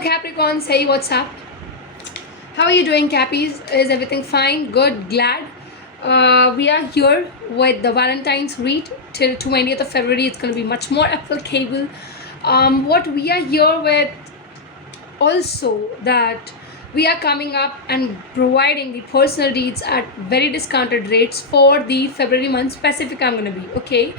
Capricorns, hey, what's up? How are you doing, Cappies? Is everything fine? Good, glad. We are here with the Valentine's read till 20th of February. It's going to be much more applicable. What we are here with also that we are coming up and providing the personal reads at very discounted rates for the February month specific. I'm going to be okay.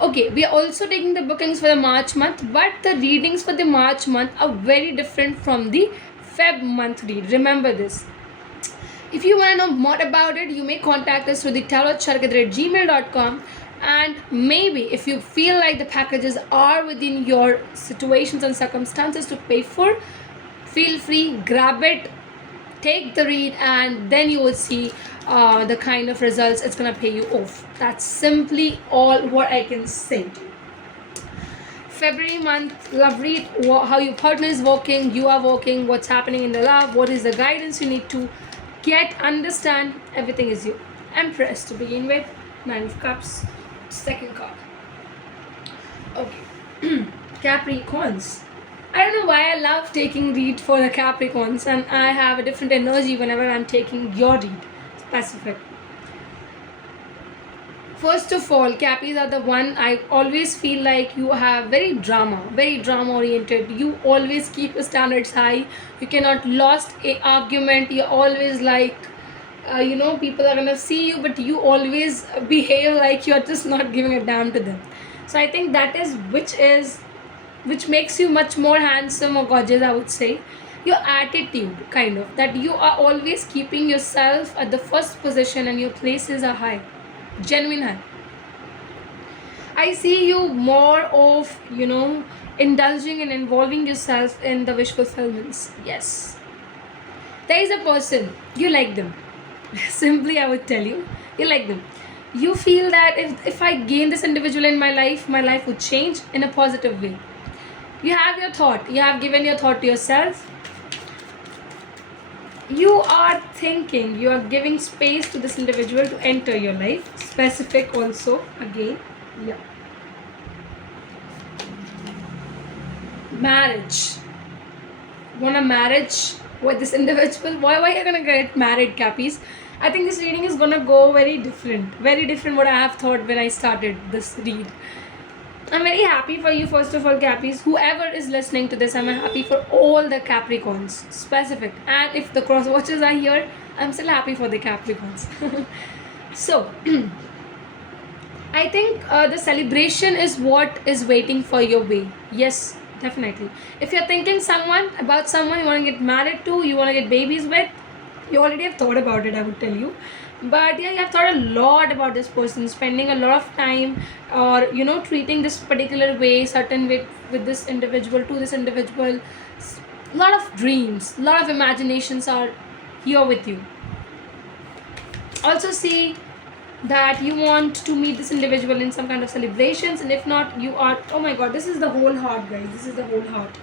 We are also taking the bookings for the March month, but the readings for the March month are very different from the Feb month read. Remember this. If you want to know more about it, you may contact us through the tarotcharkadra@gmail.com. And maybe if you feel like the packages are within your situations and circumstances to pay for, feel free, grab it, take the read, and then you will see the kind of results it's going to pay you off. That's simply all what I can say. February month love read, how your partner is working, you are working, what's happening in the love, what is the guidance you need to get, understand, everything is you. Empress to begin with, 9 of Cups, second card. Okay. Capricorns. I don't know why I love taking read for the Capricorns, and I have a different energy whenever I'm taking your read specific. First of all, Cappies are the one I always feel like you have very drama oriented. You always keep your standards high. You cannot lost a argument. You're always like, people are gonna see you, but you always behave like you're just not giving a damn to them. So I think that is which makes you much more handsome or gorgeous, I would say. Your attitude, kind of, that you are always keeping yourself at the first position and your places are high, genuine high. I see you more of, indulging and involving yourself in the wish fulfillments. Yes. There is a person, you like them. Simply, I would tell you, you like them. You feel that if I gain this individual in my life would change in a positive way. You have your thought, you have given your thought to yourself. You are thinking, you are giving space to this individual to enter your life. Specific also, again, yeah. Marriage. Want a marriage with this individual? Why are you gonna get married, Cappies? I think this reading is gonna go very different what I have thought when I started this read. I'm very happy for you, first of all, Cappies. Whoever is listening to this, I'm happy for all the Capricorns, specific. And if the cross watchers are here, I'm still happy for the Capricorns. So, I think the celebration is what is waiting for your way. Yes, definitely. If you're thinking about someone you want to get married to, you want to get babies with, you already have thought about it, I would tell you. But yeah, you have thought a lot about this person, spending a lot of time, or treating this particular way, certain way with this individual, to this individual. A lot of dreams, a lot of imaginations are here with you. Also see that you want to meet this individual in some kind of celebrations, and if not, you are, oh my god, this is the whole heart, guys. This is the whole heart.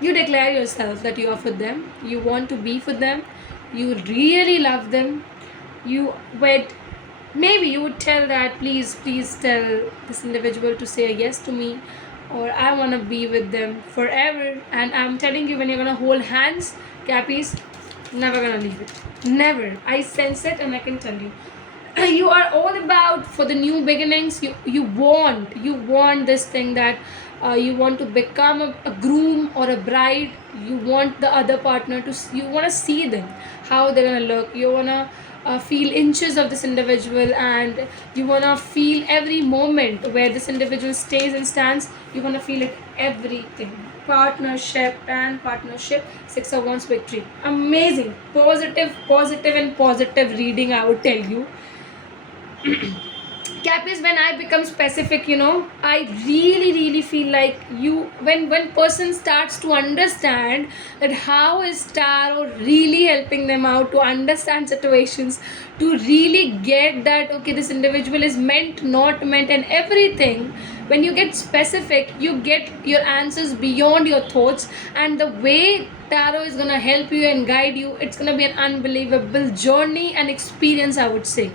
You declare yourself that you are for them, you want to be for them, you really love them. Maybe you would tell that, please tell this individual to say yes to me, or I want to be with them forever. And I'm telling you, when you're gonna hold hands, Cappies, never gonna leave it, never. I sense it, and I can tell you, you are all about for the new beginnings. You want this thing that you want to become a groom or a bride. You want the other partner you want to see them, how they're gonna look. You want to feel inches of this individual, and you want to feel every moment where this individual stays and stands. You want to feel it, everything. Partnership, 6 of Wands, victory. Amazing, positive and positive reading, I would tell you. Cappies, when I become specific, I really feel like when person starts to understand that how is tarot really helping them out to understand situations, to really get that, okay, this individual is meant, not meant, and everything. When you get specific, you get your answers beyond your thoughts, and the way tarot is gonna help you and guide you, it's gonna be an unbelievable journey and experience, I would say.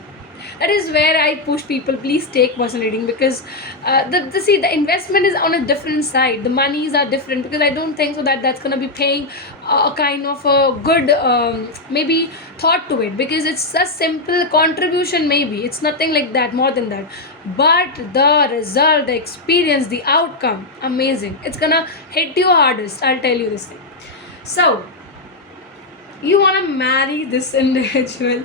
That is where I push people, please take personal reading, because the investment is on a different side, the monies are different, because I don't think so that that's going to be paying a kind of a good maybe thought to it, because it's a simple contribution, maybe it's nothing like that, more than that, but the result, the experience, the outcome, amazing. It's gonna hit you hardest, I'll tell you this thing. So you want to marry this individual,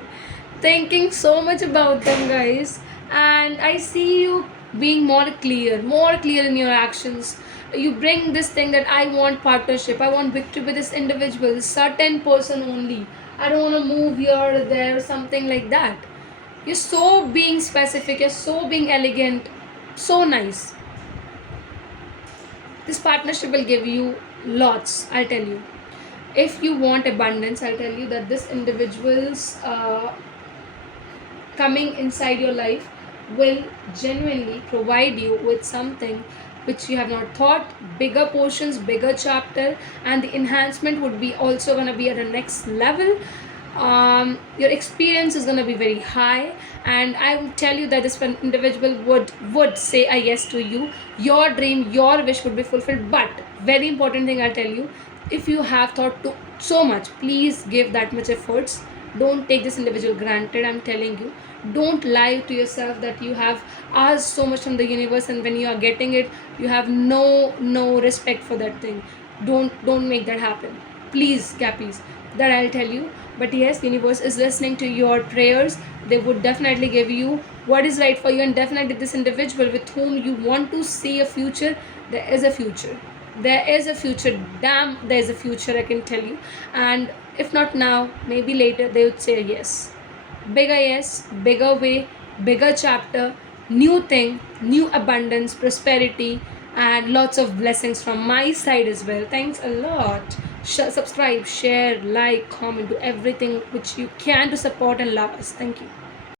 thinking so much about them, guys, and I see you being more clear in your actions. You bring this thing that I want partnership, I want victory with this individual, certain person only, I don't want to move here or there, something like that. You're so being specific, you're so being elegant, so nice. This partnership will give you lots, I'll tell you. If you want abundance, I'll tell you that this individual's coming inside your life will genuinely provide you with something which you have not thought, bigger portions, bigger chapter, and the enhancement would be also going to be at the next level. Your experience is going to be very high, and I will tell you that this individual would say a yes to you. Your dream, your wish would be fulfilled. But very important thing I'll tell you, if you have thought to so much, please give that much efforts. Don't take this individual granted, I'm telling you. Don't lie to yourself that you have asked so much from the universe, and when you are getting it, you have no respect for that thing. Don't make that happen, please, cappies. That I'll tell you. But yes, universe is listening to your prayers. They would definitely give you what is right for you, and definitely this individual with whom you want to see a future, there is a future. There is a future, damn, there's a future, I can tell you. And if not now, maybe later, they would say yes. Bigger yes, bigger way, bigger chapter, new thing, new abundance, prosperity, and lots of blessings from my side as well. Thanks a lot. Subscribe, share, like, comment, do everything which you can to support and love us. Thank you.